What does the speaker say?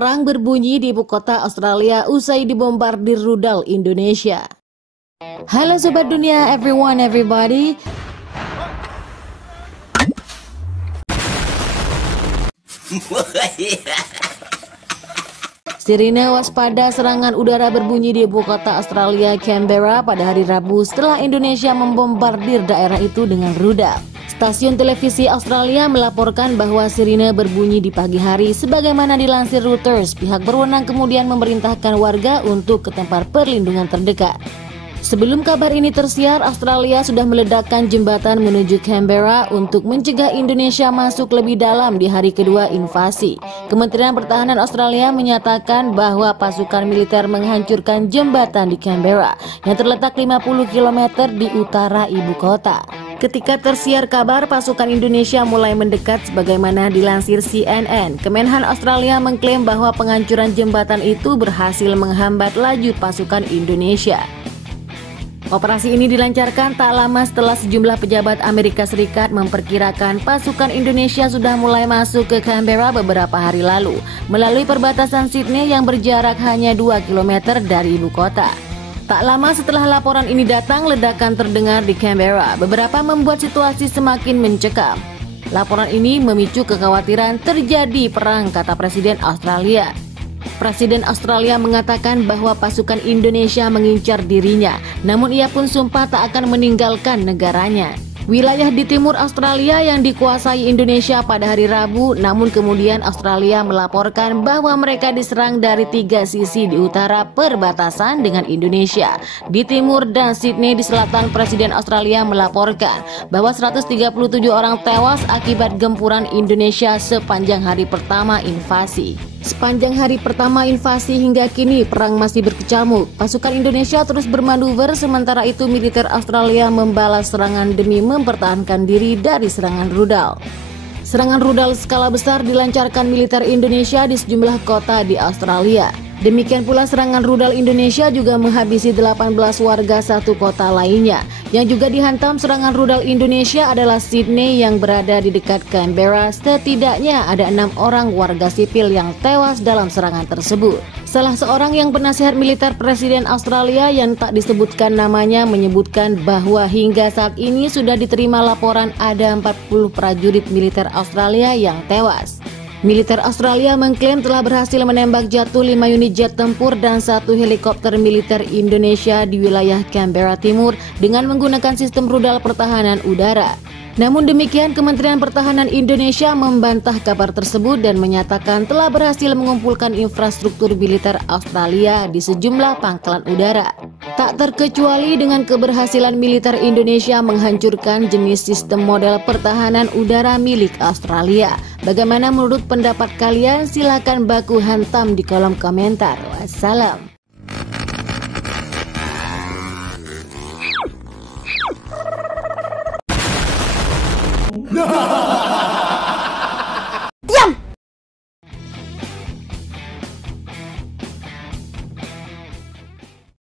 Perang berbunyi di ibu kota Australia usai dibombardir rudal Indonesia. Halo Sobat Dunia, everybody. Sirine waspada serangan udara berbunyi di ibu kota Australia, Canberra pada hari Rabu setelah Indonesia membombardir daerah itu dengan rudal. Stasiun televisi Australia melaporkan bahwa sirine berbunyi di pagi hari. Sebagaimana dilansir Reuters, pihak berwenang kemudian memerintahkan warga untuk ke tempat perlindungan terdekat. Sebelum kabar ini tersiar, Australia sudah meledakkan jembatan menuju Canberra untuk mencegah Indonesia masuk lebih dalam di hari kedua invasi. Kementerian Pertahanan Australia menyatakan bahwa pasukan militer menghancurkan jembatan di Canberra yang terletak 50 km di utara ibu kota. Ketika tersiar kabar pasukan Indonesia mulai mendekat sebagaimana dilansir CNN, Kemenhan Australia mengklaim bahwa penghancuran jembatan itu berhasil menghambat laju pasukan Indonesia. Operasi ini dilancarkan tak lama setelah sejumlah pejabat Amerika Serikat memperkirakan pasukan Indonesia sudah mulai masuk ke Canberra beberapa hari lalu melalui perbatasan Sydney yang berjarak hanya 2 km dari ibu kota. Tak lama setelah laporan ini datang, ledakan terdengar di Canberra. Beberapa membuat situasi semakin mencekam. Laporan ini memicu kekhawatiran terjadi perang, kata Presiden Australia. Presiden Australia mengatakan bahwa pasukan Indonesia mengincar dirinya, namun ia pun sumpah tak akan meninggalkan negaranya. Wilayah di timur Australia yang dikuasai Indonesia pada hari Rabu, namun kemudian Australia melaporkan bahwa mereka diserang dari 3 sisi di utara perbatasan dengan Indonesia. Di timur dan Sydney di selatan, Presiden Australia melaporkan bahwa 137 orang tewas akibat gempuran Indonesia sepanjang hari pertama invasi. Sepanjang hari pertama invasi hingga kini perang masih berkecamuk. Pasukan Indonesia terus bermanuver, sementara itu militer Australia membalas serangan demi mempertahankan diri dari serangan rudal. Serangan rudal skala besar dilancarkan militer Indonesia di sejumlah kota di Australia. Demikian pula serangan rudal Indonesia juga menghabisi 18 warga satu kota lainnya. Yang juga dihantam serangan rudal Indonesia adalah Sydney yang berada di dekat Canberra. Setidaknya ada 6 orang warga sipil yang tewas dalam serangan tersebut. Salah seorang yang penasihat militer Presiden Australia yang tak disebutkan namanya menyebutkan bahwa hingga saat ini sudah diterima laporan ada 40 prajurit militer Australia yang tewas. Militer Australia mengklaim telah berhasil menembak jatuh 5 unit jet tempur dan 1 helikopter militer Indonesia di wilayah Canberra Timur dengan menggunakan sistem rudal pertahanan udara. Namun demikian, Kementerian Pertahanan Indonesia membantah kabar tersebut dan menyatakan telah berhasil mengumpulkan infrastruktur militer Australia di sejumlah pangkalan udara. Tak terkecuali dengan keberhasilan militer Indonesia menghancurkan jenis sistem model pertahanan udara milik Australia. Bagaimana menurut pendapat kalian? Silakan baku hantam di kolom komentar. Wassalam. No!